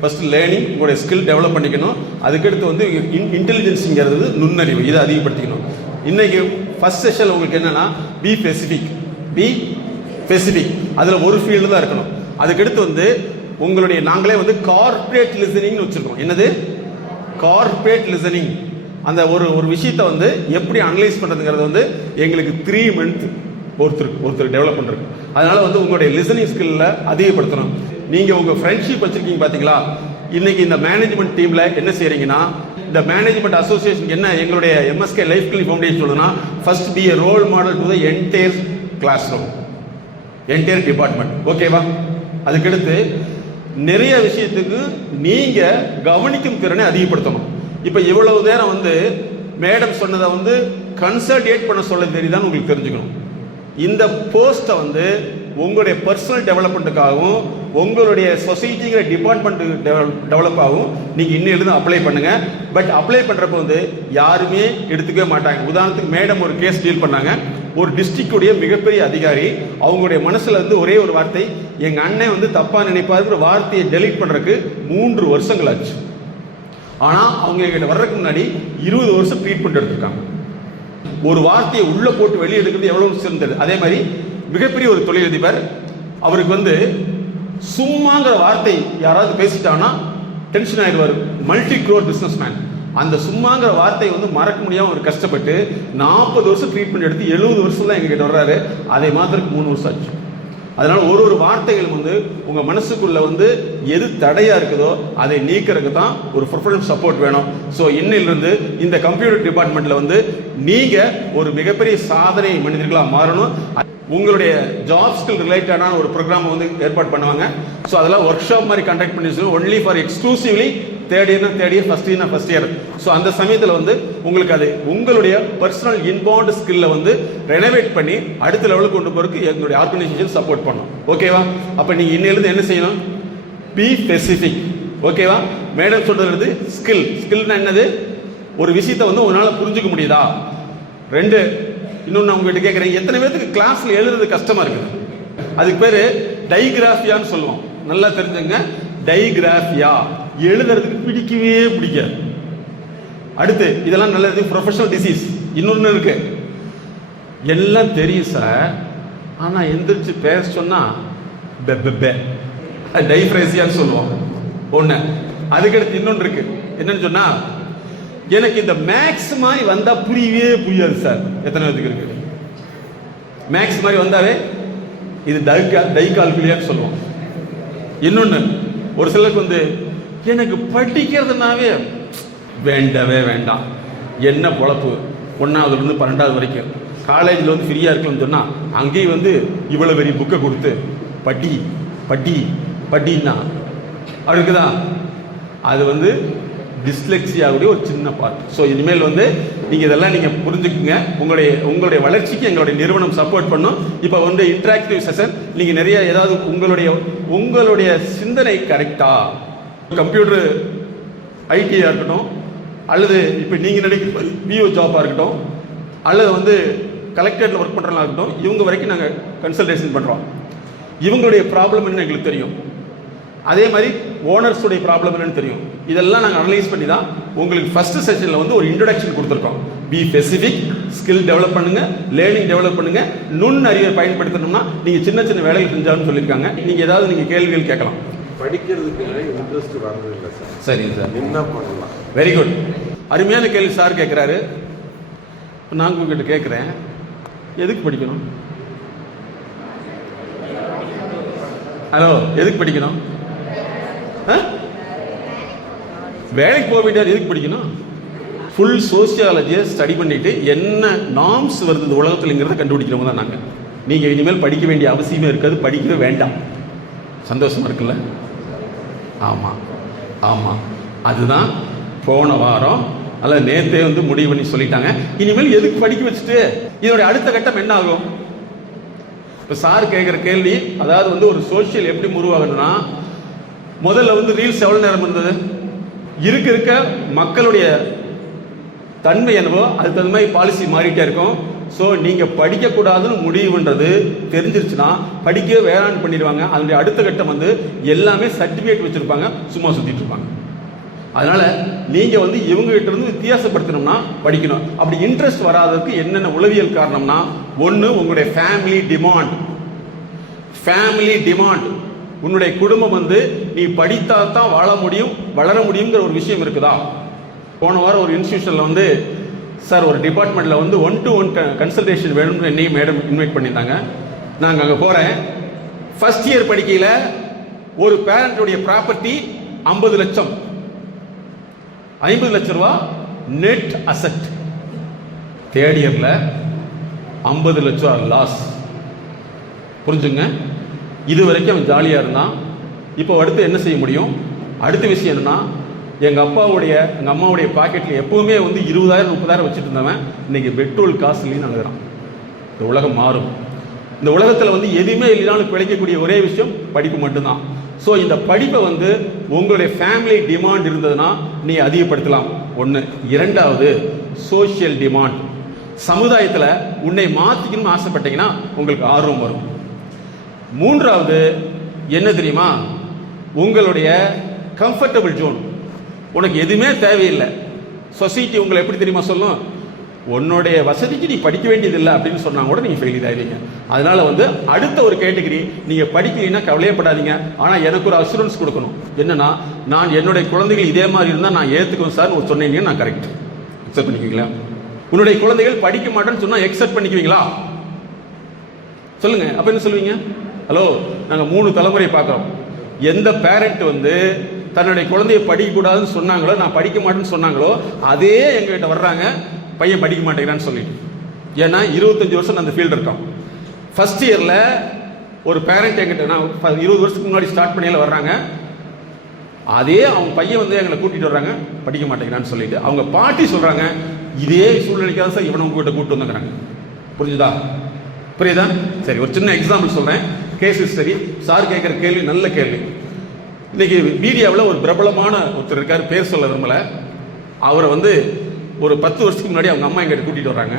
First learning, உங்களுடைய skill develop பண்ணிக்கணும். அதுக்கடுத்து வந்து இன்டெலிஜென்ஸுங்கிறது நுண்ணறிவு, இதை அதிகப்படுத்திக்கணும். இன்னைக்கு ஃபர்ஸ்ட் செஷன் உங்களுக்கு என்னன்னா பி ஸ்பெசிஃபிக், அதில் ஒரு ஃபீல்டு தான் இருக்கணும். அதுக்கடுத்து வந்து உங்களுடைய நாங்களே வந்து கார்ப்பரேட் லிசனிங்னு வச்சிருக்கோம். என்னது கார்ப்பரேட் லிசனிங்? அந்த ஒரு விஷயத்தை வந்து எப்படி அனலைஸ் பண்ணுறதுங்கிறது வந்து எங்களுக்கு 3 மந்த் ஒருத்தர் டெவலப் பண்ணுறது. அதனால வந்து உங்களுடைய லிசனிங் ஸ்கில்ல அதிகப்படுத்தணும். நீங்கள் உங்கள் ஃப்ரெண்ட்ஷிப் வச்சிருக்கீங்க பார்த்தீங்களா? இன்னைக்கு இந்த மேனேஜ்மெண்ட் டீமில் என்ன செய்கிறீங்கன்னா, இந்த மேனேஜ்மெண்ட் அசோசியேஷன் என்ன எங்களுடைய எம்எஸ்கே லைஃப் ஸ்கில் ஃபவுண்டேஷன் சொல்லுதுன்னா, first be a role model to the entire class room, entire department. ஓகேவா? அதுக்கடுத்து நிறைய விஷயத்துக்கு நீங்கள் கவனிக்கும் திறனை அதிகப்படுத்தணும். இப்போ இவ்வளவு நேரம் வந்து மேடம் சொன்னதை வந்து கன்சல்டேட் பண்ண சொல்ல தெரியுதான்னு உங்களுக்கு தெரிஞ்சுக்கணும். இந்த போஸ்ட்டை வந்து உங்களுடைய பர்சனல் டெவலப்மெண்ட்டுக்காகவும் உங்களுடைய சொசைட்டிங்கிற டிபார்ட்மெண்ட் டெவலப் ஆகும். நீங்கள் இன்னும் அப்ளை பண்ணுங்க. பட் அப்ளை பண்ணுறப்ப வந்து யாருமே எடுத்துக்கவே மாட்டாங்க. உதாரணத்துக்கு மேடம் ஒரு கேஸ் டீல் பண்ணாங்க. ஒரு டிஸ்ட்ரிக்டுடைய மிகப்பெரிய அதிகாரி, அவங்களுடைய மனசில் வந்து ஒரே ஒரு வார்த்தை, எங்கள் அண்ணன் வந்து தப்பாக நினைப்பாருங்கிற வார்த்தையை டெலீட் பண்ணுறதுக்கு 3 வருஷங்கள் ஆச்சு. ஆனால் அவங்க எங்கிட்ட வர்றதுக்கு முன்னாடி 20 வருஷம் ட்ரீட்மெண்ட் எடுத்திருக்காங்க. ஒரு வார்த்தையை உள்ள போட்டு வெளியே எடுக்கிறது எவ்வளவு சிறந்தது. அதே மாதிரி மிகப்பெரிய ஒரு தொழிலதிபர், அவருக்கு வந்து சும்மாங்கிற வார்த்தை யாராவது பேசிட்டாங்கன்னா டென்ஷன் ஆயிடுவார். Multi crore business man. அந்த சும்மாங்கிற வார்த்தையை வந்து மறக்க முடியாமல் அவர் கஷ்டப்பட்டு 40 வருஷம் ட்ரீட்மெண்ட் எடுத்து 70 வருஷம் தான் எங்ககிட்ட வர்றாரு. அதை மாத்திரக்கு 3 வருஷம் ஆச்சு. அதனால ஒரு வார்த்தைகள் வந்து உங்க மனசுக்குள்ள வந்து எது தடையா இருக்குதோ அதை நீக்கிறதுக்கு தான் ஒரு ப்ரொஃபஷனல் சப்போர்ட் வேணும். ஸோ இன்னிலிருந்து இந்த கம்ப்யூட்டர் டிபார்ட்மெண்ட்ல வந்து நீங்க ஒரு மிகப்பெரிய சாதனை மனிதர்களா மாறணும். உங்களுடைய ஜாப் ஸ்கில் ரிலேட்டடான ஒரு ப்ரோக்ராம் வந்து ஏற்பாடு பண்ணுவாங்க. ஸோ அதெல்லாம் ஒர்க் ஷாப் மாதிரி கண்டக்ட் பண்ணி only for exclusively third year, first year. So அந்த சமயத்தில் வந்து உங்களுக்கு அது உங்களுடைய பர்சனல் இன்பவுண்ட் ஸ்கில்ல வந்து ரெனோவேட் பண்ணி அடுத்த லெவலுக்கு கொண்டு போறதுக்கு எங்களுடைய ஆர்கனைசேஷன் சப்போர்ட் பண்ணும். ஓகேவா? அப்போ நீங்க இன்னிலிருந்து என்ன செய்யணும்? B specific. ஓகேவா? மேடம் சொல்றது ஸ்கில்னா என்னது? ஒரு விஷயத்தை வந்து உன்னால புரிஞ்சுக்க முடியுதா? 2, இன்னொன்று உங்ககிட்ட கேட்குறேன், எத்தனை பேருக்கு கிளாஸ்ல எழுதுறது கஷ்டமா இருக்குது? அதுக்கு பேரு டைகிராஃபியான்னு சொல்லுவோம். நல்லா தெரிஞ்சுங்க, டைகிராஃபியா எழுதுறதுக்கு பிடிக்காது. அடுத்து இதெல்லாம் நல்லது, ப்ரொஃபஷனல் டிசீஸ். இன்னொன்று இருக்கு, எல்லாம் தெரியும் சார், ஆனா எந்திரிச்சு பேச சொன்னா டைஃப்ரேசியான்னு சொல்லுவோம். ஒண்ணு. அதுக்கடுத்து இன்னொன்று இருக்கு, என்னன்னு சொன்னா, எனக்கு இந்த மேக்ஸ் மாதிரி வந்தா புரியாது சார். எத்தனை பேருக்கு இருக்கு? மேக்ஸ் மாதிரி வந்தாவே இது டைகால்குலியான்னு சொல்லுவோம். இன்னொன்னு, ஒரு சிலருக்கு வந்து எனக்கு படிக்கிறதுனாவே வேண்டவே வேண்டாம், என்ன பொழப்பு, 1ஆவதுலேருந்து 12ஆவது வரைக்கும் காலேஜில் வந்து ஃப்ரீயாக இருக்கணும்னு சொன்னால் அங்கேயும் வந்து இவ்வளோ பெரிய புக்கை கொடுத்து படின்னா அவருக்கு தான் அது வந்து டிஸ்லெக்ஸியாவுடைய ஒரு சின்ன பார்ட். ஸோ இனிமேல் வந்து நீங்கள் இதெல்லாம் நீங்கள் புரிஞ்சுக்குங்க. உங்களுடைய வளர்ச்சிக்கு எங்களுடைய நிறுவனம் சப்போர்ட் பண்ணும். இப்போ வந்து இன்டராக்டிவ் செஷன், நீங்கள் நிறைய ஏதாவது உங்களுடைய சிந்தனை கரெக்டா, கம்ப்யூட்டர் ஐடியா இருக்கட்டும், அல்லது இப்போ நீங்கள் நினைக்கிற பிஓ ஜாப்பாக இருக்கட்டும், அல்லது வந்து கலெக்டரேட்டில் ஒர்க் பண்ணுறதா இருக்கட்டும், இவங்க வரைக்கும் நாங்கள் கன்சல்டேஷன் பண்ணுறோம். இவங்களுடைய ப்ராப்ளம் என்ன எங்களுக்கு தெரியும், அதே மாதிரி ஓனர்ஸுடைய ப்ராப்ளம் என்னன்னு தெரியும். இதெல்லாம் நாங்கள் அனலைஸ் பண்ணி தான் உங்களுக்கு ஃபர்ஸ்ட் செஷனில் வந்து ஒரு இன்ட்ரோடக்ஷன் கொடுத்துருக்கோம். பி ஸ்பெசிஃபிக், ஸ்கில் டெவலப் பண்ணுங்க, லேர்னிங் டெவலப் பண்ணுங்க, நுண்ணறிவை பயன்படுத்தணும்னா நீங்கள் சின்ன சின்ன வேலைகள் செஞ்சாலும் சொல்லியிருக்காங்க. நீங்கள் ஏதாவது நீங்கள் கேள்விகள் கேட்கலாம். படிக்கிறதுக்கு இன்ட்ரெஸ்ட் வர்றது இல்லை சார். சரிங்க சார், என்ன பண்ணலாம்? வெரி குட், அருமையான கேள்வி சார் கேட்குறாரு. நான் உங்ககிட்ட கேட்குறேன், எதுக்கு படிக்கணும்? ஹலோ, எதுக்கு படிக்கணும்? வேலைக்கு போயிட்டார், எதுக்கு படிக்கணும்? ஃபுல் சோசியாலஜியை ஸ்டடி பண்ணிட்டு என்ன நார்ம்ஸ் வருது உலகத்துலங்கிறத கண்டுபிடிக்கிறவங்க தான் நாங்கள். நீங்கள் இனிமேல் படிக்க வேண்டிய அவசியமே இருக்காது, படிக்கவே வேண்டாம். சந்தோஷமா இருக்குல்ல? ஆமாம், அதுதான் போன வாரம் அல்ல நேற்றே வந்து முடிவு பண்ணி சொல்லிட்டாங்க. இனிமேல் எதுக்கு படிக்க வச்சுட்டு இதோட அடுத்த கட்டம் என்ன ஆகும்? இப்போ சார் கேட்குற கேள்வி, அதாவது வந்து ஒரு சோசியல் எப்படி உருவாகணும்னா, முதல்ல வந்து ரீல்ஸ் எவ்வளோ நேரம் இருந்தது? இருக்க மக்களுடைய தன்மை என்னவோ அதுக்கு தகுந்த மாதிரி பாலிசி மாறிட்டே இருக்கும். ஸோ நீங்கள் படிக்கக்கூடாதுன்னு முடிவுன்றது தெரிஞ்சிருச்சுன்னா படிக்கவே வேளாண் பண்ணிடுவாங்க. அதனுடைய அடுத்த கட்டம் வந்து எல்லாமே சர்டிஃபிகேட் வச்சுருப்பாங்க, சும்மா சுற்றிட்டு இருப்பாங்க. அதனால் நீங்கள் வந்து இவங்ககிட்ட இருந்து வித்தியாசப்படுத்தணும்னா படிக்கணும். அப்படி இன்ட்ரெஸ்ட் வராததுக்கு என்னென்ன உளவியல் காரணம்னா, ஒன்று உங்களுடைய ஃபேமிலி டிமாண்ட். உன்னுடைய குடும்பம் வந்து நீ படித்தா தான் வாழ முடியும், வளர முடியுங்கிற ஒரு விஷயம் இருக்குதா? போன வாரம் ஒரு இன்ஸ்டியூஷனில் வந்து சார் ஒரு டிபார்ட்மெண்ட்டில் வந்து 1-to-1 கன்சல்டேஷன் வேணும்னு என்னையும் மேடம் இன்வைட் பண்ணியிருந்தாங்க. நாங்கள் அங்கே போகிறேன். ஃபர்ஸ்ட் இயர் படிக்கையில் ஒரு பேரண்ட்டுடைய ப்ராப்பர்ட்டி 50 லட்சம், 50 லட்ச ரூபா நெட் அசெட். தேர்ட் இயரில் 50 லட்ச ரூபா லாஸ். புரிஞ்சுங்க, இது வரைக்கும் அவன் ஜாலியாக இருந்தான். இப்போ அடுத்து என்ன செய்ய முடியும்? அடுத்த விஷயம் என்னன்னா, எங்கள் அம்மாவுடைய பாக்கெட்டில் எப்பவுமே வந்து 20,000-30,000 வச்சுட்டு இருந்தவன் இன்னைக்கு பெட்ரோல் காசு இல்லைன்னு அழுகிறான். இந்த உலகம் மாறும். இந்த உலகத்தில் வந்து எதுவுமே இல்லைனாலும் பிழைக்கக்கூடிய ஒரே விஷயம் படிப்பு மட்டும்தான். ஸோ இந்த படிப்பை வந்து உங்களுடைய ஃபேமிலி டிமாண்ட் இருந்ததுன்னா நீ அதிகப்படுத்தலாம். ஒன்று. இரண்டாவது, சோஷியல் டிமாண்ட். சமுதாயத்தில் உன்னை மாற்றிக்கணும்னு ஆசைப்பட்டீங்கன்னா உங்களுக்கு ஆர்வம் வரும். மூன்றாவது என்ன தெரியுமா? உங்களுடைய கம்ஃபர்டபுள் ஜோன். உனக்கு எதுவுமே தேவையில்லை. சொசைட்டி உங்களை எப்படி தெரியுமா சொல்லும்? உன்னுடைய வசதிக்கு நீ படிக்க வேண்டியதில்லை அப்படின்னு சொன்னா கூட நீங்கள் ஃபெயிலியர் ஆகிடுவீங்க. அதனால வந்து அடுத்த ஒரு கேட்டகரி, நீங்கள் படிக்கலைன்னா கவலையப்படாதீங்க, ஆனால் எனக்கு ஒரு அஷூரன்ஸ் கொடுக்கணும். என்னன்னா, நான் என்னுடைய குழந்தைகள் இதே மாதிரி இருந்தால் நான் ஏற்றுக்குவேன் சார் சொன்னீங்க, நான் கரெக்ட் அக்செப்ட் பண்ணிக்குவீங்களா? உன்னுடைய குழந்தைகள் படிக்க மாட்டேன்னு சொன்னால் அக்செப்ட் பண்ணிக்குவீங்களா? சொல்லுங்க. அப்ப என்ன சொல்லுவீங்க? ஹலோ, நாங்கள் 3 தலைமுறையை பார்க்குறோம். எந்த பேரண்ட் வந்து தன்னுடைய குழந்தைய படிக்கக்கூடாதுன்னு சொன்னாங்களோ, நான் படிக்க மாட்டேன்னு சொன்னாங்களோ, அதே எங்ககிட்ட வர்றாங்க, பையன் படிக்க மாட்டேங்கிறான்னு சொல்லிட்டு. ஏன்னா 25 வருஷம் அந்த ஃபீல்டு இருக்கான். ஃபர்ஸ்ட் இயரில் ஒரு பேரண்ட் எங்கிட்ட, நான் 20 வருஷத்துக்கு முன்னாடி ஸ்டார்ட் பண்ணியில் வர்றாங்க, அதே அவங்க பையன் வந்து எங்களை கூட்டிகிட்டு வர்றாங்க, படிக்க மாட்டேங்கிறான்னு சொல்லிட்டு. அவங்க பாட்டி சொல்கிறாங்க, இதே சூழ்நிலைக்காக சார் இவனை உங்ககிட்ட கூப்பிட்டு வந்துக்கிறாங்க. புரிஞ்சுதா? புரியுதா? சரி, ஒரு சின்ன எக்ஸாம்பிள் சொல்கிறேன். Case history. சார் கேட்குற கேள்வி நல்ல கேள்வி. இன்னைக்கு மீடியாவில் ஒரு பிரபலமான ஒருத்தர் இருக்கார், பேர் சொல்ல விரும்பல. அவரை வந்து ஒரு 10 வருஷத்துக்கு முன்னாடி அவங்க அம்மா எங்கிட்ட கூட்டிகிட்டு வர்றாங்க.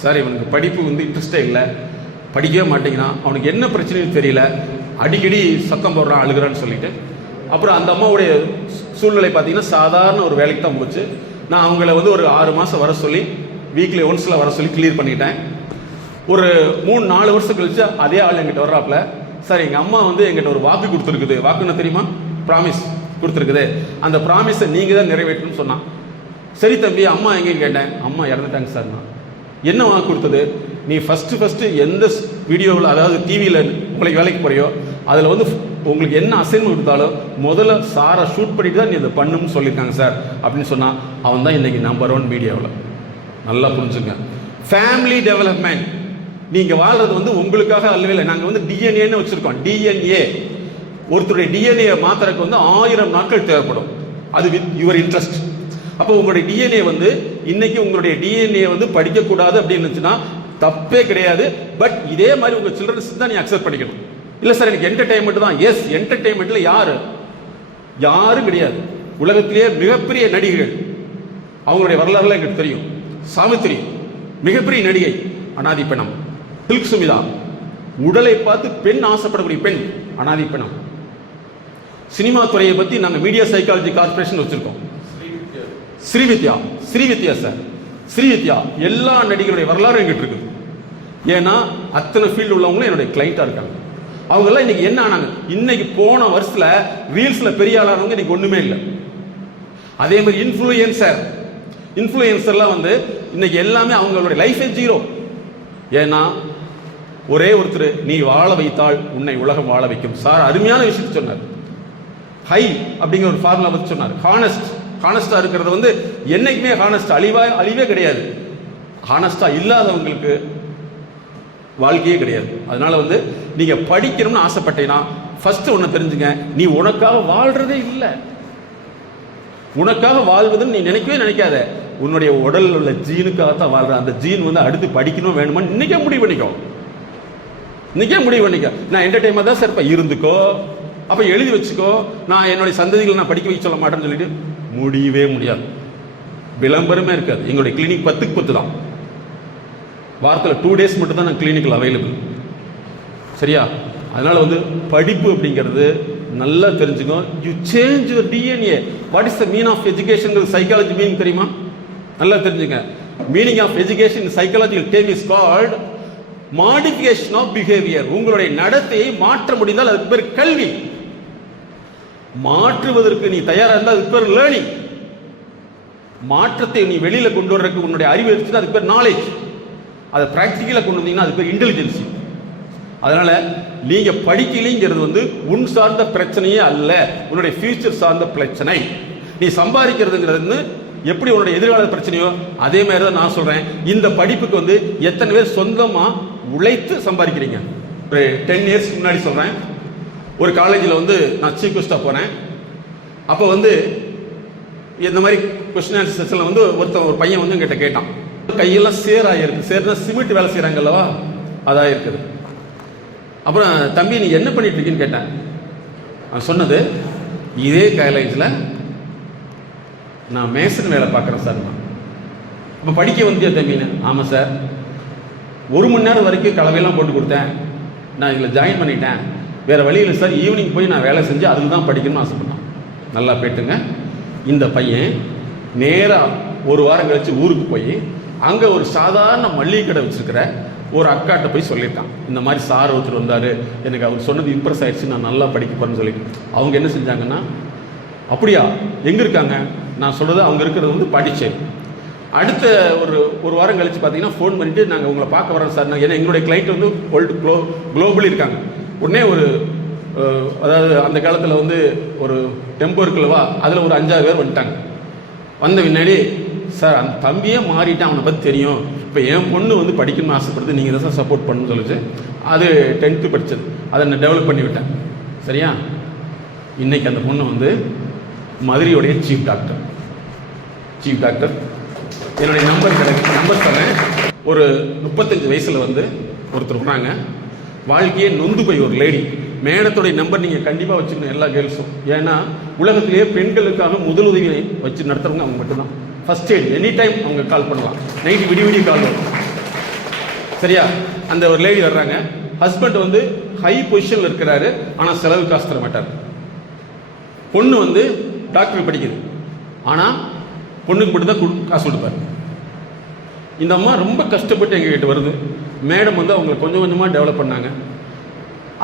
சார், இவனுக்கு படிப்பு வந்து இன்ட்ரெஸ்டே இல்லை, படிக்கவே மாட்டேங்கிறான், அவனுக்கு என்ன பிரச்சனைன்னு தெரியல, அடிக்கடி சத்தம் போடுறான், அழுகிறான்னு சொல்லிட்டு. அப்புறம் அந்த அம்மாவுடைய சூழ்நிலை பார்த்தீங்கன்னா சாதாரண ஒரு வேலைக்கு தான் போச்சு. நான் அவங்கள வந்து ஒரு 6 மாதம் வர சொல்லி, வீக்லி ஒன்ஸில் வர சொல்லி கிளியர் பண்ணிட்டேன். ஒரு 3-4 வருஷம் கழிச்சு அதே ஆள் எங்கிட்ட வர்றாப்புல, சார் எங்கள் அம்மா வந்து எங்கிட்ட ஒரு வாக்கு கொடுத்துருக்குது. வாக்குன்னு தெரியுமா? ப்ராமிஸ் கொடுத்துருக்குது. அந்த ப்ராமிஸை நீங்கள் தான் நிறைவேற்றணும்னு சொன்னான். சரி தம்பி, அம்மா எங்கேன்னு கேட்டேன். அம்மா இறந்துட்டாங்க சார். நான் என்ன வாக்கு கொடுத்தது? நீ ஃபஸ்ட்டு எந்த வீடியோவில், அதாவது டிவியில் உங்களுக்கு வேலைக்கு போறியோ, அதில் வந்து உங்களுக்கு என்ன அசைன்மெண்ட் கொடுத்தாலும் முதல்ல சாரை ஷூட் பண்ணிட்டு தான் நீ அதை பண்ணுன்னு சொல்லியிருக்காங்க சார் அப்படின்னு சொன்னால், அவன் தான் இன்றைக்கி நம்பர் 1 மீடியாவில். நல்லா புரிஞ்சுங்க. Family development. நீங்கள் வாழ்றது வந்து உங்களுக்காக அல்லவே இல்லை. நாங்கள் வந்து டிஎன்ஏன்னு வச்சுருக்கோம். டிஎன்ஏ, ஒருத்தருடைய டிஎன்ஏ மாத்திரக்கு வந்து 1000 நாட்கள் தேவைப்படும். அது வித் யுவர் இன்ட்ரெஸ்ட். அப்போ உங்களுடைய டிஎன்ஏ வந்து இன்னைக்கு உங்களுடைய டிஎன்ஏ வந்து படிக்கக்கூடாது அப்படின்னு இருந்துச்சுன்னா தப்பே கிடையாது. பட் இதே மாதிரி உங்கள் சில்ட்ரன்ஸ் தான் நீ அக்செப்ட் பண்ணிக்கணும். இல்லை சார் எனக்கு என்டர்டைன்மெண்ட் தான். எஸ், என்டர்டைன்மெண்ட்டில் யாரும் கிடையாது. உலகத்திலேயே மிகப்பெரிய நடிகைகள், அவங்களுடைய வரலாறுலாம் எங்களுக்கு தெரியும். சாவித்திரி மிகப்பெரிய நடிகை, அனாதி பெணம். சில்க் சுமிதா, உடலை பார்த்து பெண் ஆசைப்படக்கூடிய பெண், அனாதி பெணம். சினிமா துறையை பற்றி நாங்கள் மீடியா சைக்காலஜி கார்பரேஷன் வச்சிருக்கோம். ஸ்ரீவித்யா சார், ஸ்ரீவித்யா எல்லா நடிகருடைய வரலாறு எங்கிட்ட இருக்கு. ஏன்னா அத்தனை ஃபீல்டு உள்ளவங்களும் என்னுடைய கிளைண்டா இருக்காங்க. அவங்க எல்லாம் இன்னைக்கு என்ன ஆனாங்க? இன்னைக்கு போன வருஷத்துல ரீல்ஸ்ல பெரிய ஆளானவங்க இன்னைக்கு ஒண்ணுமே இல்லை. அதே மாதிரி இன்ஃப்ளூயன்சர்லாம் வந்து இன்னைக்கு எல்லாமே அவங்களுடைய லைஃபே ஜீரோ. ஏன்னா ஒரே ஒருத்தர், நீ வாழ வைத்தால் உன்னை உலகம் வாழ வைக்கும். சார் அருமையான விஷயத்தை சொன்னார். ஹை அப்படிங்கிற ஒரு ஃபார்முலா பற்றி சொன்னார். ஹானஸ்டா இருக்கிறது வந்து என்னைக்குமே அழிவே கிடையாது. ஹானஸ்டா இல்லாதவங்களுக்கு வாழ்க்கையே கிடையாது. அதனால வந்து நீங்க படிக்கணும்னு ஆசைப்பட்டீங்கன்னா ஃபர்ஸ்ட் ஒன்று தெரிஞ்சுங்க, நீ உனக்காக வாழ்றதே இல்லை. உனக்காக வாழ்வதுன்னு நீ நினைக்காத. உன்னுடைய உடலில் உள்ள ஜீனுக்காகத்தான் வாழ்ற. அந்த ஜீன் வந்து அடுத்து படிக்கணும் வேணுமா இன்னைக்கே முடிவு பண்ணிக்கோ. நான் என்டர்டைன்மெண்ட் தான் சார் இருந்துக்கோ, அப்ப எழுதி வச்சுக்கோ. நான் என்னுடைய சந்ததிகளை நான் படிக்க வைக்க சொல்ல மாட்டேன்னு சொல்லிட்டு முடியவே முடியாது. விளம்பரமே இருக்காது. எங்களுடைய கிளினிக் 10க்கு 10 தான். வாரத்தில் 2 days மட்டும் தான் நான் கிளினிக்கல் அவைலபிள். சரியா? அதனால் வந்து படிப்பு அப்படிங்கிறது நல்லா தெரிஞ்சுக்கோ. You change your DNA. What is the mean of education? Psychology meaning தெரியுமா? நல்லா தெரிஞ்சுங்க. Meaning of education psychological term is called modification of behaviour. உங்களுடைய நடத்தையை மாற்ற முடிந்தால் அதுக்கு பேர் கல்வி. மாற்றுவதற்கு நீ தயாராக இருந்தால் அதுக்கு பேர் லேர்னிங். மாற்றத்தை நீ வெளியில கொண்டு வர்றதுக்கு உன்னுடைய அறிவு இருந்துச்சுன்னா அதுக்கு பேர் நாலேஜ். அதை பிராக்டிக்கலா கொண்டு வந்தீங்கன்னா அதுக்கு பேர் இன்டெலிஜென்சி. அதனால நீங்க படிக்கலைங்கிறது வந்து உன் சார்ந்த பிரச்சனையே அல்ல, உன்னுடைய ஃபியூச்சர் சார்ந்த பிரச்சனை. நீ சம்பாதிக்கிறதுங்கிறது எப்படி உன்னுடைய எதிர்கால பிரச்சனையோ அதே மாதிரி தான் நான் சொல்றேன். இந்த படிப்புக்கு வந்து எத்தனை பேர் சொந்தமா உழைத்து சம்பாதிக்கிறீங்க? ஒரு 10 years முன்னாடி சொல்றேன். ஒரு காலேஜில் வந்து நான் சீஃப் கெஸ்டா போறேன். அப்போ வந்து இந்த மாதிரி கொஸ்டின் ஆன்சர் செக்ஷன்ல வந்து ஒரு பையன் வந்து என்கிட்ட கேட்டான். கையெல்லாம் சேராயிருக்கு. சேர்னா சிமெண்ட் வேலை செய்யறாங்கல்லவா, அதான் இருக்குது. அப்புறம் தம்பி நீ என்ன பண்ணிட்டு இருக்கீன்னு கேட்டேன். நான் சொன்னது இதே காலேஜில் நான் மேசன் வேலை பார்க்குறேன் சார். அப்போ படிக்க வந்தியா தம்பின்னு? ஆமாம் சார். 1 மணி நேரம் வரைக்கும் கலவையெல்லாம் போட்டு கொடுத்தேன். நான் இதில் ஜாயின் பண்ணிட்டேன். வேறு வழி இல்லை சார். ஈவினிங் போய் நான் வேலை செஞ்சு அதுக்கு தான் படிக்கணும்னு ஆசைப்பட்டேன். நல்லா போயிட்டுங்க. இந்த பையன் நேராக 1 வாரம் கழிச்சு ஊருக்கு போய் அங்கே ஒரு சாதாரண மளிகை கடை வச்சுருக்கிற ஒரு அக்காட்ட போய் சொல்லியிருக்கான். இந்த மாதிரி சார் ஒருத்தர் வந்தார், எனக்கு அவர் சொன்னது இம்ப்ரெஸ் ஆயிடுச்சு, நான் நல்லா படிக்க போகிறேன்னு சொல்லிட்டு. அவங்க என்ன செஞ்சாங்கன்னா, அப்படியா எங்கே இருக்காங்க? நான் சொல்கிறது அவங்க இருக்கிறது வந்து பாண்டிச்சேரி. அடுத்த ஒரு வாரம் கழிச்சு பார்த்தீங்கன்னா ஃபோன் பண்ணிவிட்டு நாங்கள் உங்களை பார்க்க வரோம் சார். ஏன்னா எங்களுடைய கிளைண்ட் வந்து வேர்ல்டு குளோபலி இருக்காங்க. உடனே அதாவது அந்த காலத்தில் வந்து ஒரு டெம்போ இருக்குல்லவா, அதில் ஒரு 5-6 பேர் வந்துட்டாங்க. வந்த பின்னாடி சார் அந்த தம்பியே மாறிட்டான், அவனை பற்றி தெரியும். இப்போ என் பொண்ணு வந்து படிக்கணும்னு ஆசைப்படுது, நீங்கள் தான் சார் சப்போர்ட் பண்ணணும்னு சொல்லிச்சு. அது 10th படித்தது. அதை நான் டெவலப் பண்ணி விட்டேன். சரியா? இன்னைக்கு அந்த பொண்ணு வந்து மதுரையோடைய சீஃப் டாக்டர். என்னுடைய நம்பர் தரேன். ஒரு 35 வயசில் வந்து ஒருத்தர் போனாங்க. வாழ்க்கையே நொந்து போய் ஒரு லேடி. மேடத்துடைய நம்பர் நீங்கள் கண்டிப்பாக வச்சுக்கணும் எல்லா கேர்ள்ஸும். ஏன்னா உலகத்திலேயே பெண்களுக்காக முதலுதவியை வச்சு நடத்துறவங்க அவங்க மட்டும்தான். ஃபர்ஸ்ட் எய்ட் எனி டைம் அவங்க கால் பண்ணலாம். நைட்டு விடிய கால் வரும். சரியா? அந்த ஒரு லேடி வர்றாங்க. ஹஸ்பண்ட் வந்து ஹை பொசிஷனில் இருக்கிறாரு, ஆனால் செலவு காசு தர மாட்டார். பொண்ணு வந்து டாக்டர் படிக்குது, ஆனால் பொண்ணுக்கு மட்டும் தான் காசு கொடுப்பார். இந்த அம்மா ரொம்ப கஷ்டப்பட்டு எங்ககிட்ட வருது. மேடம் வந்து அவங்களை கொஞ்சம் கொஞ்சமாக டெவலப் பண்ணாங்க.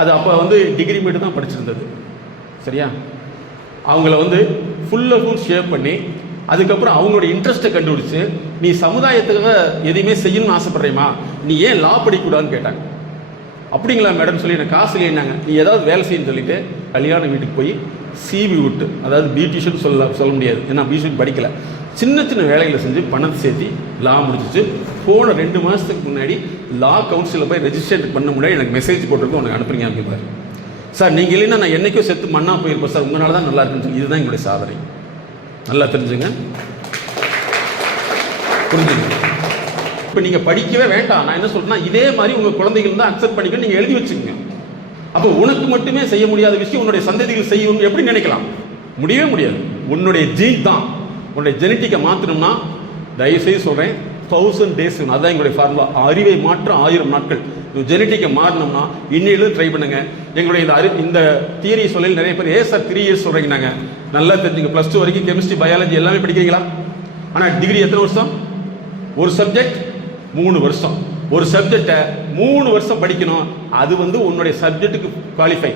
அது அப்போ வந்து டிகிரி மட்டும் தான் படிச்சிருந்தது. சரியா? அவங்கள வந்து ஃபுல்லாக ஷேப் பண்ணி அதுக்கப்புறம் அவங்களுடைய இன்ட்ரெஸ்ட்டை கண்டுபிடிச்சு, நீ சமுதாயத்துக்காக எதையுமே செய்யணும்னு ஆசைப்படுறீமா, நீ ஏன் லா படிக்கக்கூடாதுன்னு கேட்டாங்க. அப்படிங்களா மேடம் சொல்லி எனக்கு காசு இல்லைன்னாங்க. நீ ஏதாவது வேலை செய்யணும்னு சொல்லிட்டு கல்யாண வீட்டுக்கு போய் சிவி விட்டு, அதாவது பியூட்டிஷியன் சொல்ல முடியாது, ஏன்னா பியூட்டிஷியன் படிக்கலை, சின்ன சின்ன வேலைகளை செஞ்சு பணத்தை சேர்த்தி லா முடிச்சிச்சு. போன 2 மாதத்துக்கு முன்னாடி லா கவுன்சிலில் போய் ரெஜிஸ்ட்ரேட் பண்ண முன்னாடி எனக்கு மெசேஜ் போட்டிருக்கு, உனக்கு அனுப்புறீங்க அப்படிப்பாரு. சார் நீங்கள் இல்லைன்னா நான் என்னைக்கோ செத்து மண்ணா போயிருப்பேன் சார், உங்களால தான் நல்லா இருக்குன்னு சொல்லி. இதுதான் எங்களுடைய சாதனை. நல்லா தெரிஞ்சுங்க, புரிஞ்சுங்க. இப்போ நீங்கள் படிக்கவே வேண்டாம். நான் என்ன சொல்றேன்னா, இதே மாதிரி உங்கள் குழந்தைகள் தான் அக்செப்ட் பண்ணிக்க நீங்கள் எழுதி வச்சுக்கோங்க. அப்போ உனக்கு மட்டுமே செய்ய முடியாத விஷயம் உன்னுடைய சந்ததிகள் செய்யணும் எப்படி நினைக்கலாம்? முடியவே முடியாது. உன்னுடைய ஜீன் தான். உன்னுடைய ஜெனட்டிக்கை மாற்றணும்னா தயவுசெய்து சொல்கிறேன் 1000 days. அதுதான் எங்களுடைய ஃபார்முலா. அறிவை மாற்ற 1000 நாட்கள். ஜெனட்டிக்கை மாறணும்னா இன்னிலும் ட்ரை பண்ணுங்க. எங்களுடைய இந்த தியரி சொல்ல நிறைய பேர் சார் 3 years சொல்கிறீங்க. நாங்கள் நல்லா தெரிஞ்சுங்க. +2 வரைக்கும் கெமிஸ்ட்ரி பயாலஜி எல்லாமே படிக்கிறீங்களா? ஆனால் டிகிரி எத்தனை வருஷம்? ஒரு சப்ஜெக்ட் 3 வருஷம். ஒரு சப்ஜெக்டை 3 வருஷம் படிக்கணும். அது வந்து உன்னுடைய சப்ஜெக்ட்டுக்கு குவாலிஃபை.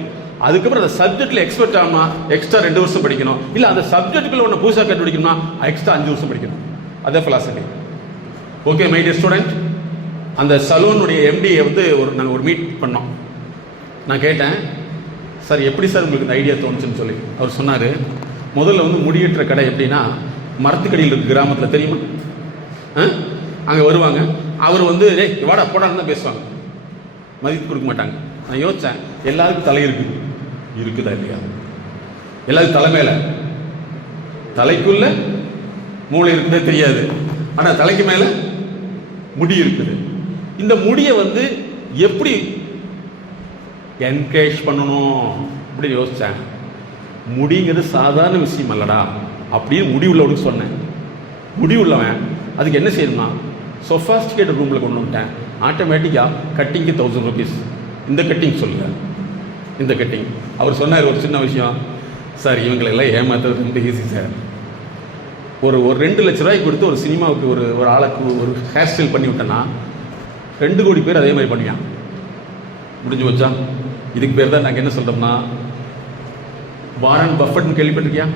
அதுக்கப்புறம் அந்த சப்ஜெக்ட்ல எக்ஸ்பர்ட் ஆகுமா எக்ஸ்ட்ரா 2 வருஷம் படிக்கணும். இல்லை அந்த சப்ஜெக்ட்டுக்குள்ள ஒன்று புதுசாக கண்டுபிடிக்கணும்னா எக்ஸ்ட்ரா 5 வருஷம் படிக்கணும். அதே philosophy. Okay my dear student, அந்த சலூனுடைய எம்டியை வந்து நாங்கள் ஒரு மீட் பண்ணோம். நான் கேட்டேன், சார் எப்படி சார் உங்களுக்கு இந்த ஐடியா தோணுச்சுன்னு சொல்லி. அவர் சொன்னார், முதல்ல வந்து முடியேற்ற கடை எப்படின்னா மரத்துக்கடியில் இருக்கு கிராமத்தில், தெரியுமா? அங்கே வருவாங்க. அவர் வந்து வாடா போடான்னு தான் பேசுவாங்க, மதிப்பு கொடுக்க மாட்டாங்க. நான் யோசித்தேன், எல்லாருக்கும் தலை இருக்குதா இல்லையா? எல்லாருக்கும் தலைமையில தலைக்குள்ள மூளை இருக்குதே தெரியாது, ஆனால் தலைக்கு மேலே முடி இருக்குது. இந்த முடியை வந்து எப்படி என்கரேஜ் பண்ணணும் அப்படின்னு யோசித்தேன். முடிங்கிறது சாதாரண விஷயம் அல்லடா அப்படின்னு முடி உள்ளவனுக்கு சொன்னேன். முடி உள்ளவன் அதுக்கு என்ன செய்யணும்னா சொஃபாஸ்டிகேட்டட் ரூமில் கொண்டு வந்துட்டேன். ஆட்டோமேட்டிக்காக கட்டிங்க்கு 1000 rupees. இந்த கட்டிங் சொல்லுங்கள், இந்த கட்டிங். அவர் சொன்னார் ஒரு சின்ன விஷயம், சார் இவங்களெல்லாம் ஏமாத்துறது ரொம்ப ஈஸி சார். ஒரு 2 லட்ச ரூபாய்க்கு கொடுத்து ஒரு சினிமாவுக்கு ஒரு ஆளுக்கு ஒரு ஹேர் ஸ்டைல் பண்ணி விட்டேன்னா 2 கோடி பேர் அதே மாதிரி பண்ணுவான். முடிஞ்சு வச்சா இதுக்கு பேர் தான் நாங்கள் என்ன சொல்கிறோம்னா, வாரன் பஃபட்னு கேள்விப்பட்டிருக்கியா?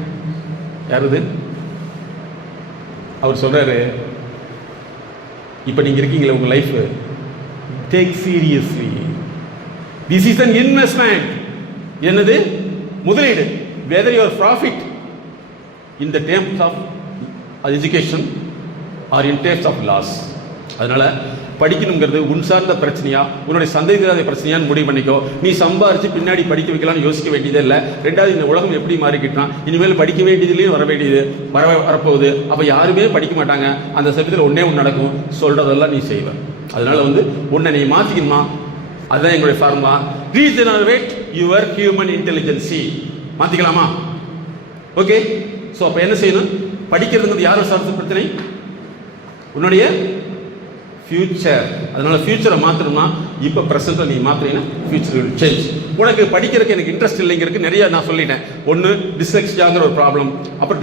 யார் இது? அவர் சொல்கிறாரு, இப்போ நீங்கள் இருக்கீங்களே உங்கள் life, take seriously, this is an investment. என்னது? முதலீடு. Whether your profit in the terms of education or in terms of loss. அதனால படிக்கணுங்கிறது உன் சார்ந்த பிரச்சனையா உன்னுடைய சந்தேகத்தை பிரச்சனையான்னு முடிவு பண்ணிக்கோ. நீ சம்பாரிச்சு பின்னாடி படிக்க வைக்கலாம்னு யோசிக்க வேண்டியதே இல்லை. ரெண்டாவது, இந்த உலகம் எப்படி மாறிக்கிட்டான், இனிமேல் படிக்க வேண்டியதுலேயும் வர வேண்டியது வரப்போகுது. அப்போ யாருமே படிக்க மாட்டாங்க. அந்த சமயத்தில் ஒன்றே ஒன்று நடக்கும், சொல்கிறதெல்லாம் நீ செய்வ. அதனால உன்னை நீ மாற்றிக்கணுமா? அதுதான் எங்களுடைய formula, regenerate your human intelligence. மாற்றிக்கலாமா? ஓகே. ஸோ அப்போ என்ன செய்யணும்? படிக்கிறதுங்கிறது யாரோட சார்ந்த பிரச்சனை? உன்னுடைய ஃபியூச்சர். அதனால ஃபியூச்சரை மாற்றணும்னா இப்போ ப்ரெசென்ட்டில் நீ மாற்றினா ஃபியூச்சர் வில் சேஞ்ச். உனக்கு படிக்கிறதுக்கு எனக்கு இன்ட்ரெஸ்ட் இல்லைங்கிறதுக்கு நிறைய நான் சொல்லிட்டேன். ஒன்று டிஸ்லெக்ஸியாங்கிற ஒரு ப்ராப்ளம், அப்புறம்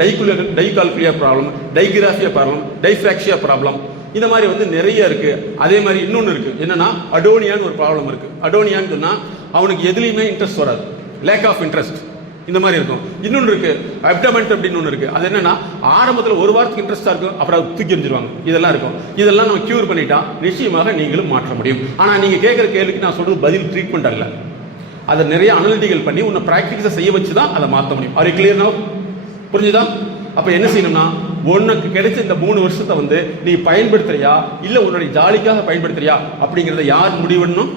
டைகால்குலியா ப்ராப்ளம், டைகிராஃபியா ப்ராப்ளம், டைஃப்ராக்சியா ப்ராப்ளம், இந்த மாதிரி நிறைய இருக்கு. அதே மாதிரி இன்னொன்று இருக்கு, என்னன்னா அடோனியான்னு ஒரு ப்ராப்ளம் இருக்கு. அடோனியான்னு சொன்னால் அவனுக்கு எதுலையுமே இன்ட்ரெஸ்ட் வராது, லேக் ஆஃப் இன்ட்ரெஸ்ட், இந்த மாதிரி இருக்கும். இன்னொன்று இருக்கு அப்டமெண்ட் அப்படின்னு ஒன்று இருக்கு. அது என்னன்னா ஆரம்பத்தில் ஒரு வாரத்துக்கு இன்ட்ரெஸ்டா இருக்கும், அப்புறம் தூக்கி எறிஞ்சிருவாங்க. இதெல்லாம் இருக்கும். இதெல்லாம் நம்ம கியூர் பண்ணிட்டா நிச்சயமாக நீங்களும் மாற்ற முடியும். ஆனால் நீங்க கேட்குற கேள்விக்கு நான் சொல்றது பதில் ட்ரீட்மெண்ட் அல்ல. அதை நிறைய அனலிட்டிக்கல் பண்ணி உன்னை ப்ராக்டிக்ஸை செய்ய வச்சு தான் அதை மாற்ற முடியும். Are you clear now? புரிஞ்சுதா? அப்போ என்ன செய்யணும்னா, உனக்கு கிடைச்ச இந்த 3 வருஷத்தை நீ பயன்படுத்துறியா இல்லை உன்னுடைய ஜாலிக்காக பயன்படுத்துறியா அப்படிங்கிறத யார் முடிவு பண்ணணும்?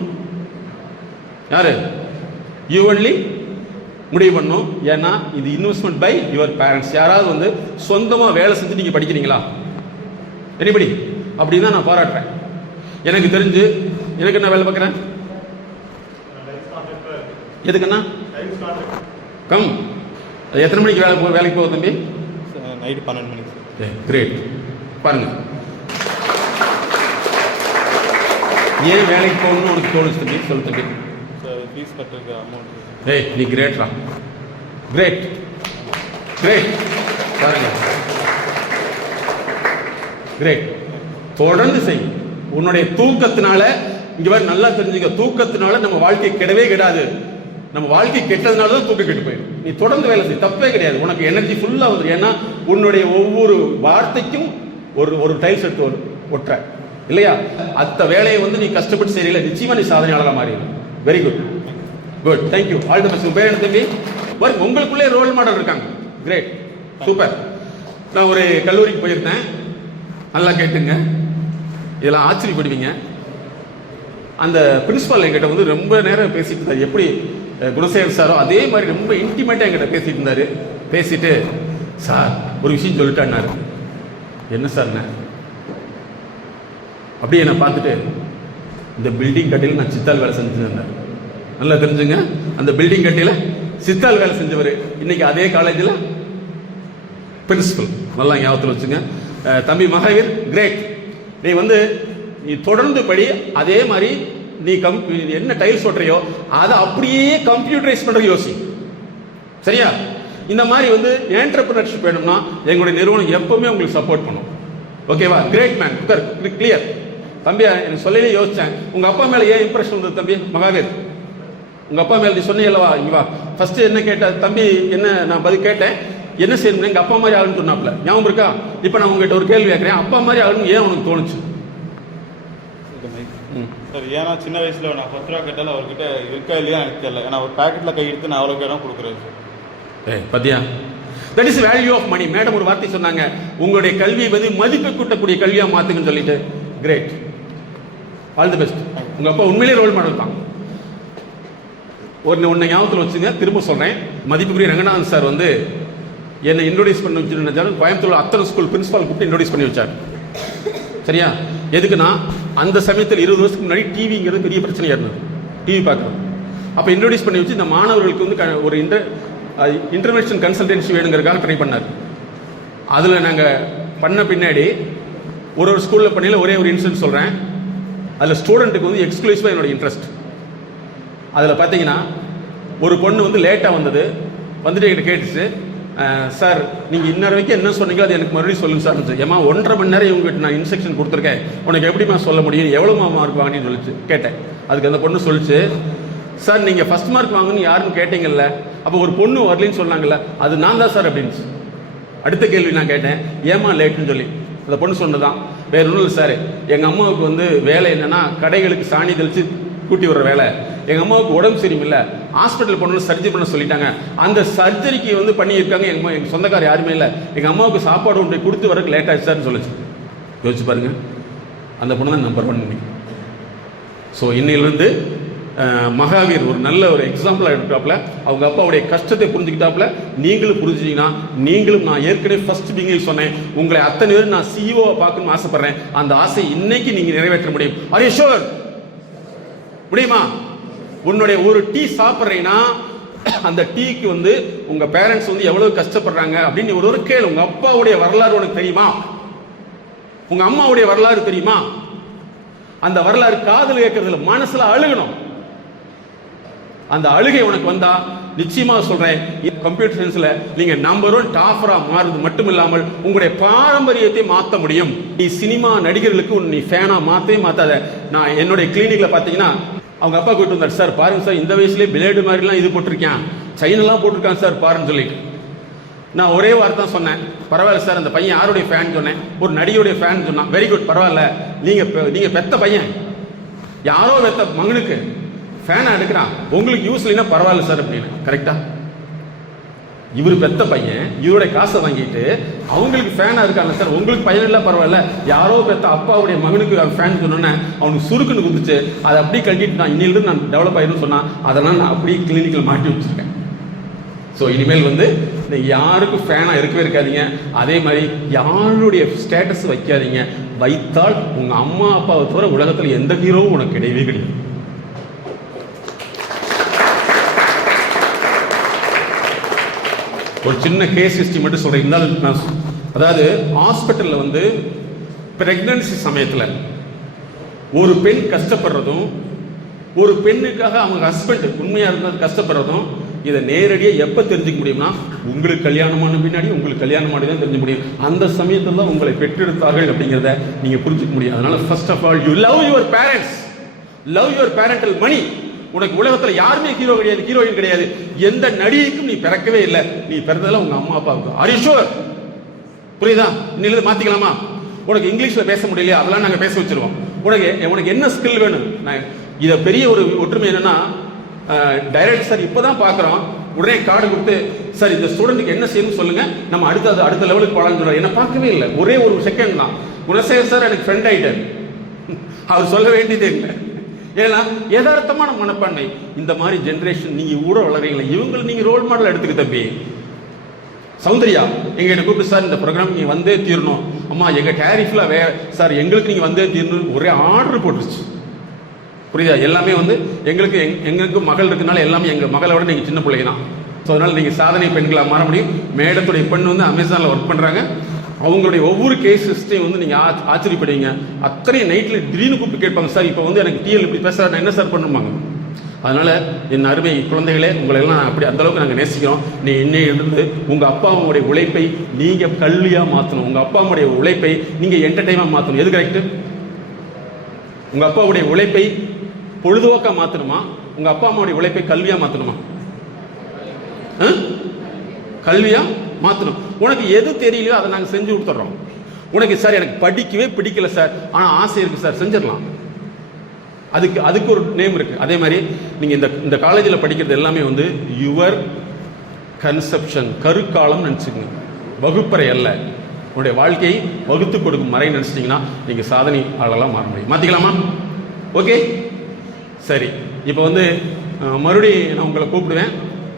யாரு? யூ ஒன்லி முடிவு பண்ணும். ஏன்னா இது இன்வெஸ்ட்மெண்ட் பை யுவர் பேரண்ட்ஸ். யாராவது சொந்தமாக வேலை செஞ்சு நீங்கள் படிக்கிறீங்களா? எனிபடி? அப்படின்னா நான் பாராட்டுறேன். எனக்கு தெரிஞ்சு எனக்கு என்ன வேலை பார்க்குறேன்? எதுக்குண்ணா? கம். எத்தனை மணிக்கு வேலைக்கு போகுது தம்பி? நைட்டு 12 மணிக்கு. கிரேட். பாருங்க, ஏன் வேலைக்கு போகணும்னு உனக்கு தோணுச்சு தம்பி? சொல்லு தம்பி. சார் ஃபீஸ் கட்டுறதுக்கு அமௌண்ட். ஏய், நீ கிரேட்ரா, கிரேட் கிரேட். பாருங்க, கிரேட். தொடர்ந்து செய். உன்னுடைய தூக்கத்தினால, இங்க வர நல்லா தெரிஞ்சுக்க, தூக்கத்தினால நம்ம வாழ்க்கை கெடவே கெடாது. நம்ம வாழ்க்கை கெட்டதுனால தான் தூக்கம் கெட்டு போயிடும். நீ தொடர்ந்து வேலை செய், தப்பே கிடையாது. உனக்கு எனர்ஜி ஃபுல்லா வந்துடும். ஏன்னா உன்னுடைய ஒவ்வொரு வார்த்தைக்கும் ஒரு டைல்ஸ் எடுத்து ஒட்டுற இல்லையா? அந்த வேலையை நீ கஷ்டப்பட்டு செய்யல, நிச்சயமா நீ சாதனையாளராக மாறிடும். Very good, good, thank you, all the best. பேர் தம்பி, உங்களுக்குள்ளே ரோல் மாடல் இருக்காங்க. Great, super. நான் ஒரு கல்லூரிக்கு போயிருந்தேன், நல்லா கேட்டுங்க, இதெல்லாம் ஆச்சரியப்படுவீங்க. அந்த பிரின்சிபால் என்கிட்ட ரொம்ப நேரம் பேசிட்டு இருந்தார். எப்படி குணசேகர் சாரோ அதே மாதிரி ரொம்ப இன்டிமேட்டாக என்கிட்ட பேசிட்டு இருந்தாரு. பேசிட்டு, சார் ஒரு விஷயம் சொல்லிட்டாரு. என்ன சார்ண்ண? அப்படியே என்னை பார்த்துட்டு, இந்த பில்டிங் கட்டையில் நான் சித்தால் வேலை செஞ்சுருந்தேன். நல்லா தெரிஞ்சுங்க, அந்த பில்டிங் கட்டையில் சித்தால் வேலை செஞ்சவர் இன்னைக்கு அதே காலேஜில் பிரின்சிபல். நல்லா ஞாபகத்தில் வச்சுங்க. தம்பி மகாவீர், கிரேட். நீ நீ தொடர்ந்து படி. அதே மாதிரி நீ என்ன டைல்ஸ் ஓட்டுறையோ அதை அப்படியே கம்ப்யூட்டரைஸ் பண்ற யோசி. சரியா? இந்த மாதிரி என்டர்பிரினர்ஷிப் வேணும்னா எங்களுடைய நிறுவனம் எப்பவுமே உங்களுக்கு சப்போர்ட் பண்ணும். ஓகேவா? Great man, clear. தம்பி, எனக்கு சொல்லலே யோசிச்சேன், உங்க அப்பா மேல ஏன் இம்ப்ரெஷன் வந்தது தம்பி மகாவீர்? உங்க அப்பா மேல நீ சொன்னீங்களவா? இங்க வா. ஃபர்ஸ்ட் என்ன கேட்ட தம்பி? என்ன நான் பதில் கேட்டேன், என்ன செய்யணும்? எங்க அப்பா மாதிரி ஆகணும்னு சொன்னாப்ல, ஞாபகம் இருக்கா? இப்போ நான் உங்ககிட்ட ஒரு கேள்வி கேட்கிறேன், அப்பா மாதிரி ஆகணும் ஏன் உனக்கு தோணுச்சு? சார், ஏன்னா சின்ன வயசுல நான் 10 ரூபா கேட்டாலும் அவர்கிட்ட இருக்கா இல்லையா எனக்கு தெரியல. ஏன்னா ஒரு பேக்கெட்ல கை எடுத்து நான் அவ்வளோ இடம் கொடுக்குறேன் சார். பத்தியா? That is value of money. Madam ஒரு வார்த்தை சொன்னாங்க, உங்களுடைய கல்வியை மதிப்பு கூட்டக்கூடிய கல்வியா மாத்துங்கன்னு சொல்லிட்டு. Great, all the best. உங்க அப்பா உண்மையிலேயே ரோல் மாடல் தான். ஒன்னு ஞாபகத்தில் வச்சுங்க, திரும்ப சொல்றேன். மதிப்புக்குரிய ரங்கநாதன் சார் என்னை இன்ட்ரோடியூஸ் பண்ணி வச்சு கோயம்புத்தூர் அத்தனை ஸ்கூல் பிரின்சிபால் கூப்பிட்டு இன்ட்ரோடியூஸ் பண்ணி வச்சார். சரியா? எதுக்குன்னா அந்த சமயத்தில் 20 வருஷத்துக்கு முன்னாடி டிவிங்கிறது பெரிய பிரச்சனையாக இருந்தது. டிவி பார்க்குறோம். அப்போ இன்ட்ரோடியூஸ் பண்ணி வச்சு இந்த மாணவர்களுக்கு ஒரு இன்டர்நேஷனல் கன்சல்டன்சி வேணுங்கிறதுக்காக ட்ரை பண்ணார். அதில் நாங்கள் பண்ண பின்னாடி ஒரு ஸ்கூலில் பண்ணல ஒரே ஒரு இன்சிடென்ட் சொல்கிறேன். அதில் ஸ்டூடெண்ட்டுக்கு வந்து எக்ஸ்க்ளூசிவாக என்னோட இன்ட்ரெஸ்ட். அதில் பார்த்தீங்கன்னா ஒரு பொண்ணு வந்து லேட்டாக வந்துட்டு என்கிட்ட கேட்டுச்சு, சார் நீங்கள் இன்னொரு வரைக்கும் என்ன சொன்னீங்களோ அது எனக்கு மறுபடியும் சொல்லுங்க சார். ஏமா 1.5 மணி நேரம் இவங்ககிட்ட நான் இன்ஸ்ட்ரக்ஷன் கொடுத்துருக்கேன், உனக்கு எப்படிமா சொல்ல முடியும், எவ்வளோமா மார்க் வாங்கினு சொல்லிச்சு கேட்டேன். அதுக்கு அந்த பொண்ணு சொல்லிச்சு, சார் நீங்கள் ஃபஸ்ட் மார்க் வாங்கணும்னு யாருன்னு கேட்டீங்கல்ல, அப்போ ஒரு பொண்ணு வரலின்னு சொன்னாங்கல்ல, அது நான் தான் சார் அப்படின்ச்சு. அடுத்த கேள்வி நான் கேட்டேன், ஏமா லேட்டுன்னு சொல்லி. அந்த பொண்ணு சொன்னதான், வேற ஒன்றும் இல்லை சார், எங்கள் அம்மாவுக்கு வந்து வேலை என்னன்னா கடைகளுக்கு சாணி தெளித்து கூட்டி வர்ற வேலை. எங்கள் அம்மாவுக்கு உடம்பு சரியில்லை, ஹாஸ்பிட்டல் போகணும், சர்ஜரி பண்ண சொல்லிட்டாங்க. அந்த சர்ஜரிக்கு வந்து பண்ணியிருக்காங்க, எங்கள் சொந்தக்கார யாருமே இல்லை. எங்கள் அம்மாவுக்கு சாப்பாடு ஒன்றை கொடுத்து வரக்கு லேட் ஆச்சு சார்னு சொல்லிச்சு. யோசிச்சு பாருங்க, அந்த பொண்ணு தான் நம்பர் 1 இன்னைக்கு. ஸோ இன்னையிலிருந்து மகாவீர் ஒரு நல்ல ஒரு எக்ஸாம்பிளாக எடுத்தாப்புல, அவங்க அப்பாவுடைய கஷ்டத்தை புரிஞ்சுக்கிட்டாப்புல. நீங்களும் புரிஞ்சுட்டீங்கன்னா நீங்களும், நான் ஏற்கனவே ஃபர்ஸ்ட் பிகினிங் சொன்னேன், உங்களை அத்தனை பேர் நான் சிஇஓவை பார்க்கணும்னு ஆசைப்படுறேன். அந்த ஆசை இன்னைக்கு நீங்கள் நிறைவேற்ற முடியும். Are you sure? முடியுமா? உன்னுடைய ஒரு டீ சாப்பிட்றீங்கன்னா அந்த டீக்கு வந்து உங்க பேரண்ட்ஸ் வந்து எவ்வளவு கஷ்டப்படுறாங்க அப்படின்னு ஒரு கேளு. உங்க அப்பாவுடைய வரலாறு உனக்கு தெரியுமா? உங்க அம்மாவுடைய வரலாறு தெரியுமா? அந்த வரலாறு காதுல கேட்கறதுல மனசுல அழுகணும். அந்த அழுகை உனக்கு வந்தா நிச்சயமா சொல்றேன், கம்ப்யூட்டர் சயின்ஸ்ல நீங்க நம்பர் 1 டாப்பரா மாறுறது மட்டும் இல்லாமல் உங்களுடைய பாரம்பரியத்தை மாற்ற முடியும். நீ சினிமா நடிகர்களுக்கு நீ ஃபேனா மாத்தவே மாத்தாத. நான் என்னுடைய கிளினிக்ல பாத்தீங்கன்னா அவங்க அப்பா கூட்டு வந்தார், சார் பாருங்க சார், இந்த வயசுலேயே பிளேடு மாதிரிலாம் இது போட்டிருக்கேன், செயினெல்லாம் போட்டிருக்கான் சார் பாருன்னு சொல்லிட்டு. நான் ஒரே வார்த்தை தான் சொன்னேன், பரவாயில்ல சார், அந்த பையன் யாருடைய ஃபேன் சொன்னேன், ஒரு நடிகையுடைய ஃபேன் சொன்னான். வெரி குட், பரவாயில்ல, நீங்க பெத்த பையன், யாரோ பெத்த மகனுக்கு ஃபேனா எடுக்கிறான், உங்களுக்கு யூஸ் இல்லைன்னா பரவாயில்ல சார் அப்படின்னு. கரெக்டா? இவர் பெத்த பையன் இவருடைய காசை வாங்கிட்டு அவங்களுக்கு ஃபேனா இருக்காங்க சார், உங்களுக்கு பையன் இல்லை பரவாயில்ல, யாரோ பெத்த அப்பாவுடைய மகனுக்கு ஃபேன் சொன்னோன்னே அவனுக்கு சுருக்குன்னு குதிச்சு அதை அப்படியே கட்டிட்டு நான் இன்னிலிருந்து நான் டெவலப் ஆயிரும் சொன்னா, அதெல்லாம் நான் அப்படியே கிளினிக்கில் மாட்டி வச்சிருக்கேன். ஸோ இனிமேல் வந்து யாருக்கும் ஃபேனா இருக்கவே இருக்காதீங்க. அதே மாதிரி யாருடைய ஸ்டேட்டஸ் வைக்காதீங்க. வைத்தால் உங்க அம்மா அப்பாவை தவிர உலகத்தில் எந்த ஹீரோவும் உனக்கு கிடையவே கிடையாது. ஒரு சின்ன கேஸ் ஹிஸ்டரி மட்டும் சொல்றேன். அதாவது ஹாஸ்பிட்டல்ல வந்து பிரெக்னன்சி சமயத்தில் ஒரு பெண் கஷ்டப்படுறதும், ஒரு பெண்ணுக்காக அவங்க ஹஸ்பண்ட் உண்மையா இருந்தது கஷ்டப்படுறதும், இதை நேரடியாக எப்போ தெரிஞ்சுக்க முடியும்னா உங்களுக்கு கல்யாணமான பின்னாடி, உங்களுக்கு கல்யாணமானி தான் தெரிஞ்சு முடியும். அந்த சமயத்தில் தான் உங்களை பெற்றெடுத்தார்கள் அப்படிங்கிறத நீங்க புரிஞ்சுக்க முடியும். அதனால first of all you love your parents, love your parental money. உனக்கு உலகத்தில் யாருமே ஹீரோ கிடையாது, ஹீரோயின் கிடையாது. எந்த நடிகைக்கும் நீ பிறக்கவே இல்லை, நீ பிறந்ததெல்லாம் உங்க அம்மா அப்பாவுக்கு. Are you sure? புரியுதா? இன்னிலிருந்து மாத்திக்கலாமா? உனக்கு இங்கிலீஷ்ல பேச முடியலையா, அதெல்லாம் நாங்கள் பேச வச்சிருவோம். உனக்கு என்ன ஸ்கில் வேணும்? இதை பெரிய ஒரு ஒற்றுமை என்னன்னா, டைரக்ட் சார் இப்போதான் பார்க்குறோம், உடனே கார்டு கொடுத்து சார் இந்த ஸ்டூடெண்ட்டுக்கு என்ன செய்யணும்னு சொல்லுங்க, நம்ம அடுத்த லெவலுக்கு போகலான்னு சொல்றாரு. என்ன பார்க்கவே இல்லை, ஒரே ஒரு செகண்ட் தான். குணசேகர் சார் எனக்கு ஃப்ரெண்ட் ஆயிட்டார், அவர் சொல்ல வேண்டியதே இல்லை. ஏன்னா யதார்த்தமான மனப்பான்மை. இந்த மாதிரி ஜென்ரேஷன் நீங்க ஊட வளரீங்களா, இவங்களை நீங்க ரோல் மாடல் எடுத்துக்க. தம்பி சௌந்தர்யா எங்கிட்ட கூப்பிட்டு, சார் இந்த ப்ரோக்ராம் நீங்க வந்தே தீரணும். அம்மா எங்க டேரிஃப்ல சார் எங்களுக்கு நீங்க வந்தே தீரணும் ஒரே ஆர்டர் போட்டுருச்சு. புரியுதா? எல்லாமே வந்து எங்களுக்கு மகள் இருக்கனால எல்லாமே எங்க மகளை விட நீங்க சின்ன பிள்ளைங்க தான். ஸோ அதனால நீங்க சாதனை பெண்களா மாற முடியும். மேடத்துடைய பெண் வந்து அமேசான்ல ஒர்க் பண்றாங்க. அவங்களுடைய ஒவ்வொரு கேஸ் ஹிஸ்டரியும் வந்து நீங்க ஆச்சரியப்படுவீங்க. அத்தனை நைட்ல திடீர்னு கூப்பிட்டு கேட்பாங்க, சார் இப்போ வந்து எனக்கு டிஎல் இப்படி பேசுறா, நான் என்ன சார் பண்ணுவாங்க. அதனால என் அருமை குழந்தைகளே, உங்களை எல்லாம் அப்படி அந்த அளவுக்கு நாங்கள் நேசிக்கிறோம். நீ இன்னையிலிருந்து உங்க அப்பா அம்மாவுடைய உழைப்பை நீங்க கல்வியா மாற்றணும். உங்க அப்பா அம்மாவுடைய உழைப்பை நீங்க என்டர்டைன்மெண்ட் மாற்றணும். எது கரெக்ட்? உங்க அப்பாவுடைய உழைப்பை பொழுதுபோக்கா மாற்றணுமா, உங்க அப்பா அம்மாவுடைய உழைப்பை கல்வியா மாற்றணுமா? கல்வியா மாற்றணும். உனக்கு எது தெரியலையோ அதை நாங்கள் செஞ்சு கொடுத்துட்றோம். உனக்கு சார் எனக்கு படிக்கவே பிடிக்கல சார், ஆனால் ஆசை இருக்கு சார், செஞ்சிடலாம். அதுக்கு ஒரு நேம் இருக்கு. அதே மாதிரி நீங்க இந்த காலேஜில் படிக்கிறது எல்லாமே வந்து யுவர் கன்செப்ஷன், கருக்காலம் நினச்சிக்கோங்க, வகுப்பறை அல்ல. உங்களுடைய வாழ்க்கையை வகுத்து கொடுக்கும் மறை நினச்சிட்டிங்கன்னா நீங்க சாதனை ஆளெல்லாம் மாற முடியும். மாற்றிக்கலாமா? ஓகே சரி. இப்போ வந்து மறுபடியும் நான் உங்களை கூப்பிடுவேன்.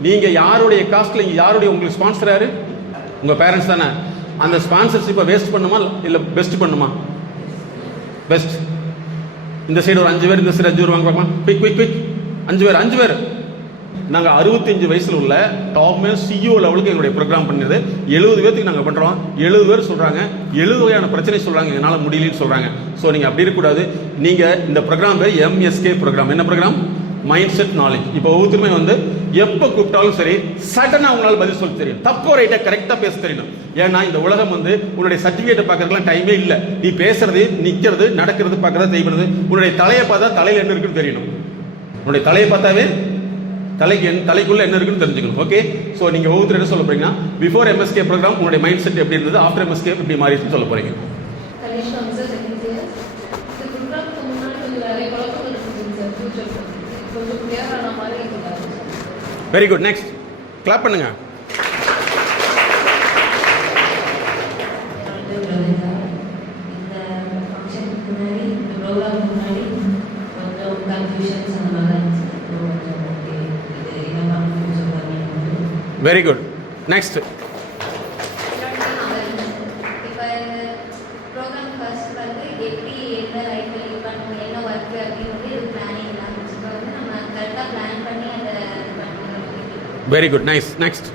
நீங்க யாருடைய காஸ்ட்ல, யாருடைய உங்களுக்கு ஸ்பான்சர் யாரு? உங்க பேரண்ட்ஸ் தானே. அந்த ஸ்பான்சர்ஷிப்பை வேஸ்ட் பண்ணுமா இல்ல பெஸ்ட் பண்ணுமா? பெஸ்ட். இந்த சைடு ஒரு 5 பேர், இந்த சைடு 5 பேர் வாங்க பார்க்கலாம். குயிக் 5 பேர் நாங்கள் 65 வயசில் உள்ள டாப்மே சிஇஓ லெவலுக்கு எங்களுடைய ப்ரோக்ராம் பண்ணியது 70 பேருக்கு நாங்கள் பண்ணுறோம். 70 பேர் சொல்கிறாங்க 70 வகையான பிரச்சனை சொல்கிறாங்க, என்னால் முடியலன்னு சொல்கிறாங்க. ஸோ நீங்கள் அப்படி இருக்கக்கூடாது. நீங்கள் இந்த ப்ரோக்ராம் பேர் எம்எஸ்கே ப்ரோக்ராம். என்ன ப்ரோக்ராம்? Mind set knowledge. இப்போ ஒவ்வொருத்தருமே வந்து எப்போ கூப்பிட்டாலும் சரி சடனாக அவங்களால பதில் சொல்ல தெரியும். தப்போ ரைட்டாக கரெக்டாக பேச தெரியணும். ஏன்னா இந்த உலகம் வந்து உன்னுடைய சர்டிஃபிகேட்டை பார்க்கறதுலாம் டைமே இல்லை. நீ பேசுறது, நிற்கிறது, நடக்கிறது, பார்க்கறது, செய்வது. உன்னுடைய தலையை பார்த்தா தலையில் என்ன இருக்குன்னு தெரியணும். உன்னுடைய தலையை பார்த்தாவே தலைக்குள்ள என்ன இருக்குன்னு தெரிஞ்சுக்கணும். ஓகே, ஸோ நீங்கள் ஒவ்வொருத்தர் என்ன சொல்ல போறீங்கன்னா பிஃபோர் எம்எஸ்கே ப்ரோக்ராம் உங்களுடைய மைண்ட் செட் எப்படி இருந்தது, ஆஃப்டர் எம்எஸ்கே எப்படி மாறிடுச்சுன்னு சொல்ல போறீங்க. Very good. நெக்ஸ்ட் கிளாப் பண்ணுங்க. Very good. Next. Very good. Nice. Next.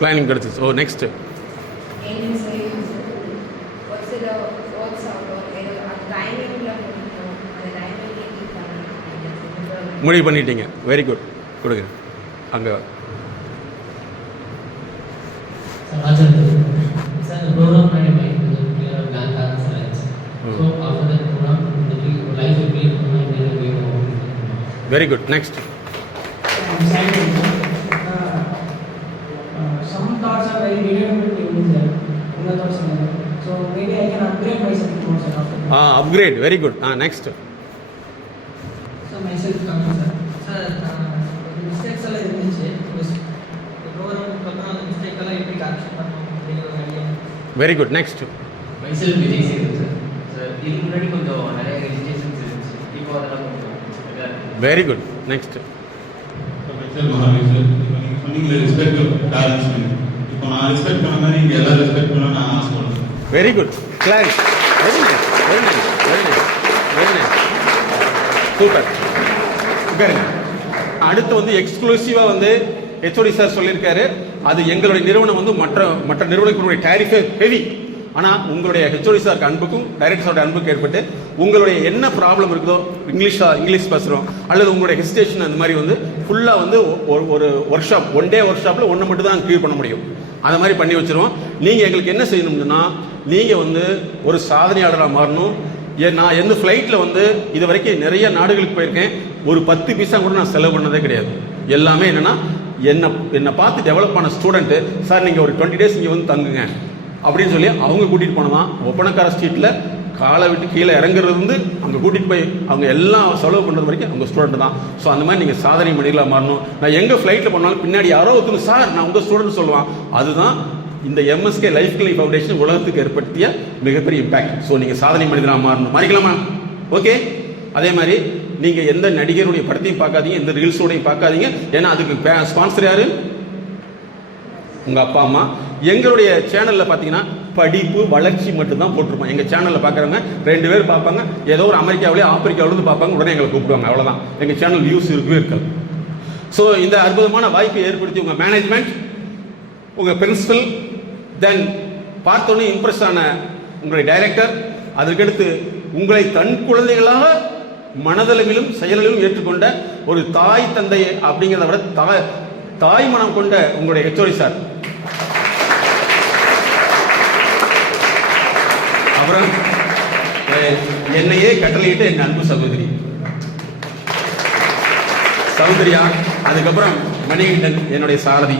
Planning கிடைச்சிச்சு. ஓ, நெக்ஸ்ட். முடிவு பண்ணிட்டீங்க. Very good. கொடுங்க அங்கே. Very good. Next. Some thoughts are very relatable to you, sir. Other thoughts are not. So maybe I can upgrade myself more, sir, after that. Upgrade. Very good. Next. So myself coming, sir. Sir, mistakes alla irundhuchu. The program பண்ணா அந்த mistake alla எப்படி correct பண்ணனும் அப்படிங்கற ஒரு idea. Very good. Next. Myself Vijay Sethu, sir. Sir, இதுக்கு முன்னாடி கொஞ்சம் நிறைய ரெஜிஸ்ட்ரேஷன்ஸ் இருந்துச்சு. இப்போ அதெல்லாம் கொஞ்சம் வெரி குட். நெக்ஸ்ட். இப்போ நான் ரெஸ்பெக்ட் பண்ண மாதிரி இங்கே எல்லாம் ரெஸ்பெக்ட் பண்ண நான் ஆசைப்படுறேன். Very good. கிளாரி. Very nice. Very nice. Very nice. Very nice. Super. உட்காருங்க. அடுத்து வந்து எக்ஸ்க்ளூசிவாக வந்து ஹெச்ஓடி சார் சொல்லியிருக்காரு. அது எங்களுடைய நிறுவனம் வந்து மற்ற நிறுவனங்களுடைய டேரிஃபே ஹெவி. ஆனால் உங்களுடைய ஹெச்ஓடி சாருக்கு அன்புக்கும் டைரக்டர்ஸோட அன்புக்கும் ஏற்பட்டு உங்களுடைய என்ன ப்ராப்ளம் இருக்குதோ இங்கிலீஷ் பேசுகிறோம் அல்லது உங்களுடைய ஹெசிடேஷன் அந்த மாதிரி வந்து ஃபுல்லாக வந்து ஒரு work shop, one day work ஷாப்பில் ஒன்று மட்டும் தான் கிளியர் பண்ண முடியும். அந்த மாதிரி பண்ணி வச்சிருவோம். நீங்கள் எங்களுக்கு என்ன செய்யணும்னா நீங்கள் வந்து ஒரு சாதனையாளராக மாறணும். நான் எந்த ஃப்ளைட்டில் வந்து இது வரைக்கும் நிறைய நாடுகளுக்கு போயிருக்கேன். ஒரு 10 பைசா கூட நான் செலவு பண்ணதே கிடையாது. எல்லாமே என்னென்னா என்னை பார்த்து டெவலப் ஆன ஸ்டூடெண்ட்டு, சார் நீங்கள் ஒரு 20 days இங்கே வந்து தங்குங்க அப்படின்னு சொல்லி அவங்க கூட்டிகிட்டு போனதான் ஒப்பனக்கார ஸ்ட்ரீட்டில் காலை விட்டு கீழே இறங்குறது வந்து அங்கே கூட்டிகிட்டு போய் அவங்க எல்லாம் செலவு பண்ணுறது வரைக்கும் அவங்க ஸ்டூடெண்ட் தான். ஸோ அந்த மாதிரி நீங்கள் சாதனை மனிதர்களாக மாறணும். நான் எங்கே ஃப்ளைட்டில் போனாலும் பின்னாடி யாரோ ஒருத்தர் சார் நான் உங்கள் ஸ்டூடெண்ட் சொல்லுவான். அதுதான் இந்த எம்எஸ்கே லைஃப் கிளை ஃபவுண்டேஷன் உலகத்துக்கு ஏற்படுத்திய மிகப்பெரிய இம்பாக்ட். ஸோ நீங்கள் சாதனை மனிதனாக மாறணும். மாறிக்கலாமா? ஓகே. அதே மாதிரி நீங்கள் எந்த நடிகருடைய படத்தையும் பார்க்காதீங்க, எந்த ரீல்ஸோடையும் பார்க்காதீங்க. ஏன்னா அதுக்கு ஸ்பான்சர் யாரு? உங்கள் அப்பா அம்மா. எங்களுடைய சேனலில் பார்த்தீங்கன்னா படிப்பு வளர்ச்சி மட்டும்தான் போட்டிருப்போம். எங்கள் சேனலில் பார்க்குறவங்க 2 பேர் பார்ப்பாங்க. ஏதோ ஒரு அமெரிக்காவிலே ஆப்பிரிக்காவிலேருந்து பார்ப்பாங்க. உடனே எங்களை கூப்பிடுவாங்க. அவ்வளோதான். எங்கள் சேனல் வியூஸ் இருக்கவே இருக்காது. ஸோ இந்த அற்புதமான வாய்ப்பை ஏற்படுத்தி உங்கள் மேனேஜ்மெண்ட், உங்கள் பிரின்சிபல், தென் பார்த்தோன்னே இம்ப்ரெஸ் ஆன உங்களுடைய டைரக்டர், அதற்கடுத்து உங்களை தன் குழந்தைகளாக மனதளவிலும் செயலிலும் ஏற்றுக்கொண்ட ஒரு தாய் தந்தை அப்படிங்கிறத விட தாய் மனம் கொண்ட உங்களுடைய ஹெச்ஓடி சார், அப்புறம் என்னையே கட்டளையிட்டு என் அன்பு சகோதரியா, அதுக்கப்புறம் மணிகண்டன் என்னுடைய சாரதி,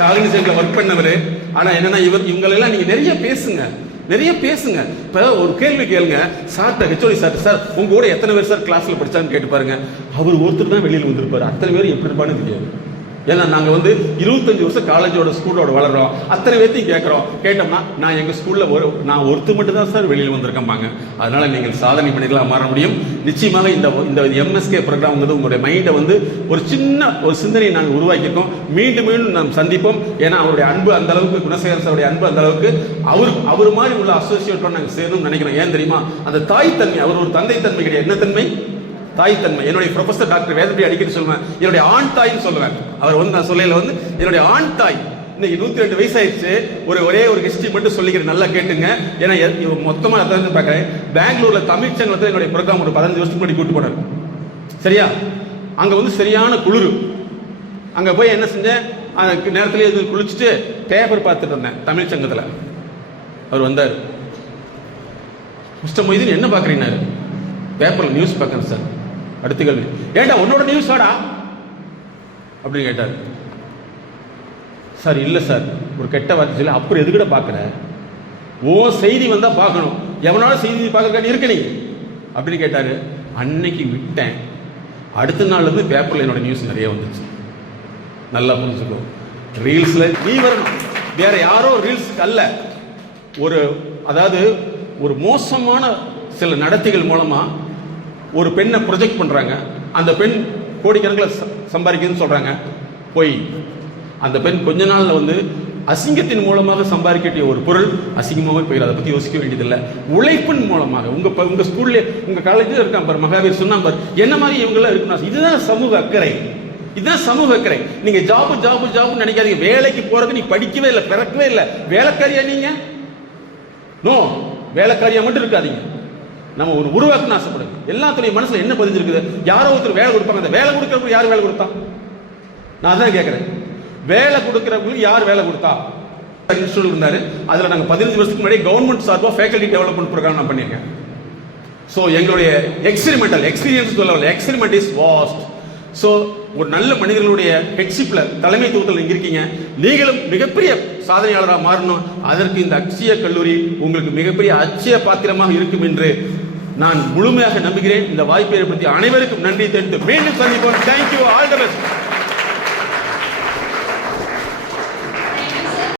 காலினிசன்ல ஒர்க் பண்ணவர். ஆனா என்னன்னா இவங்களெல்லாம் நீங்க நிறைய பேசுங்க. இப்ப ஒரு கேள்வி கேளுங்க சார்ட்ட, ஹெச்ஓடி சார் உங்க கூட எத்தனை பேர் சார் கிளாஸ்ல படிச்சான்னு கேட்டு பாருங்க. அவர் ஒருத்தர் தான் வெளியில் வந்திருப்பாரு. அத்தனை பேர் எப்படி இருப்பான்னு தெரியாது. ஏன்னா நாங்கள் வந்து 25 வருஷம் காலேஜோட ஸ்கூலோட வளர்றோம். அத்தனை பேர்த்தையும் கேட்டோம்னா நான் எங்கள் ஸ்கூலில் நான் ஒருத்தர் மட்டும் தான் சார் வெளியில் வந்திருக்கேன்பாங்க. அதனால் நீங்கள் சாதனை பண்ணிக்கலாம் மாற முடியும். நிச்சயமாக இந்த எம்எஸ்கே ப்ரோக்ராம்ங்கிறது உங்களுடைய மைண்டை வந்து ஒரு சின்ன ஒரு சிந்தனையை நாங்கள் உருவாக்கியிருக்கோம். மீண்டும் நாம் சந்திப்போம். ஏன்னா அவருடைய அன்பு அந்த அளவுக்கு, குணசேகரன் சாருடைய அன்பு அந்த அளவுக்கு, அவர் மாதிரி உள்ள அசோசியேட்டோட நாங்கள் சேரணும்னு நினைக்கிறோம். ஏன் தெரியுமா? அந்த தாய் தன்மை, அவர் ஒரு தந்தை தன்மை கிடையாது. என்ன தன்மை? தாய் தன்மை. என்னுடைய ப்ரொஃபசர் டாக்டர் வேதபடி அடிக்கடி சொல்லுவேன், என்னுடைய ஆண் தாய்ன்னு சொல்லுவேன். அவர் வந்து நான் சொல்லையில வந்து என்னுடைய ஆண் தாய். இன்னைக்கு 102 வயசாயிடுச்சு. ஒரே ஒரு ஹிஸ்டரி மட்டும் சொல்லிக்கிறேன், நல்லா கேட்டுங்க. ஏன்னா மொத்தமாக அதான் பார்க்குறேன். பெங்களூர்ல தமிழ் சங்கத்தில் என்னுடைய ப்ரோக்ராம் ஒரு 15 வருஷத்துக்கு முன்னாடி கூட்டு போனார். சரியா? அங்கே வந்து சரியான குளிர். அங்கே போய் என்ன செஞ்சேன், அந்த நேரத்தில் இது குளிச்சுட்டு பேப்பர் பார்த்துட்டு இருந்தேன் தமிழ் சங்கத்தில். அவர் வந்தார். மிஸ்டர் மொய்தீன் என்ன பார்க்குறீங்க? பேப்பரில் நியூஸ் பார்க்குறேன் சார். அடுத்த கேள்வி, ஏண்டா உன்னோட நியூஸ் வாடா அப்படின்னு கேட்டார். சார் இல்லை சார், ஒரு கெட்ட வார்த்தை சொல்லி அப்புறம் எதுக்கிட்ட பார்க்குற? ஓ செய்தி வந்தால் பார்க்கணும், எவனால செய்தி பார்க்கறக்கான இருக்க நீ அப்படின்னு கேட்டார். அன்னைக்கு விட்டேன். அடுத்த நாள்லேருந்து பேப்பரில் என்னோட நியூஸ் நிறைய வந்துச்சு. நல்லா புரிஞ்சுக்கோ, ரீல்ஸில் நீ வரணும், வேற யாரோ ரீல்ஸுக்கு அல்ல. அதாவது ஒரு மோசமான சில நடத்தைகள் மூலமா ஒரு பெண்ணை ப்ரொஜெக்ட் பண்றாங்க. அந்த பெண் கோடிக்கணக்கில் சம்பாதிக்குதுன்னு சொல்றாங்க. போய் அந்த பெண் கொஞ்ச நாள்ல வந்து அசிங்கத்தின் மூலமாக சம்பாதிக்கக்கூடிய ஒரு பொருள் அசிங்கமாகவே போயிடும். அதை பத்தி யோசிக்க வேண்டியதில்லை. உழைப்பின் மூலமாக உங்க ஸ்கூல்ல உங்க காலேஜில் இருக்கான் பாரு, மகாவீர் சொன்னா பாரு, என்ன மாதிரி இவங்கெல்லாம் இருக்கணும். இதுதான் சமூக அக்கறை. இதுதான் சமூக அக்கறை. நீங்க ஜாப் நினைக்காதீங்க. வேலைக்கு போறதுக்கு நீ படிக்கவே இல்லை, பிறக்கவே இல்லை. வேலைக்காரியா நீங்க? நோ, வேலைக்காரியா மட்டும் இருக்காதீங்க. நம்ம ஒரு உருவாக்குன்னு ஆசைப்படுங்க. எல்லாத்துடைய மனசுல என்ன பதிஞ்சிருக்குது? யாரோ ஒருத்தர் வேலை கொடுப்பாங்க. அந்த வேலை கொடுக்கறவங்க யார் வேலை கொடுத்தா? நான் தான் கேட்கிறேன், வேலை கொடுக்கறவங்களுக்கு யார் வேலை கொடுத்தா? இன்ஸ்டியூட் இருந்தாரு. அதுல நாங்க 15 வருஷத்துக்கு முன்னாடி கவர்மெண்ட் சார்பா ஃபேக்கல்டி டெவலப்மெண்ட் ப்ரோக்ராம் நான் பண்ணியிருக்கேன். ஸோ எங்களுடைய எக்ஸ்பெரிமெண்டல் எக்ஸ்பீரியன்ஸ் சொல்லவில்லை, எக்ஸ்பெரிமெண்ட் இஸ் வாஸ்ட். ஸோ ஒரு நல்ல மனிதர்களுடைய ஹெட்ஷிப்ல தலைமைத்துவத்தில் நீங்க இருக்கீங்க. நீங்களும் மிகப்பெரிய சாதனையாளராக மாறணும். அதற்கு இந்த அக்ஷய கல்லூரி உங்களுக்கு மிகப்பெரிய அச்சய பாத்திரமாக இருக்கும் என்று நான் முழுமையாக நம்புகிறேன். இந்த வாய்ப்பை ஏற்படுத்திய அனைவருக்கும் நன்றி தெரிவித்து மீண்டும் சந்திப்போம். Thank you, all the best.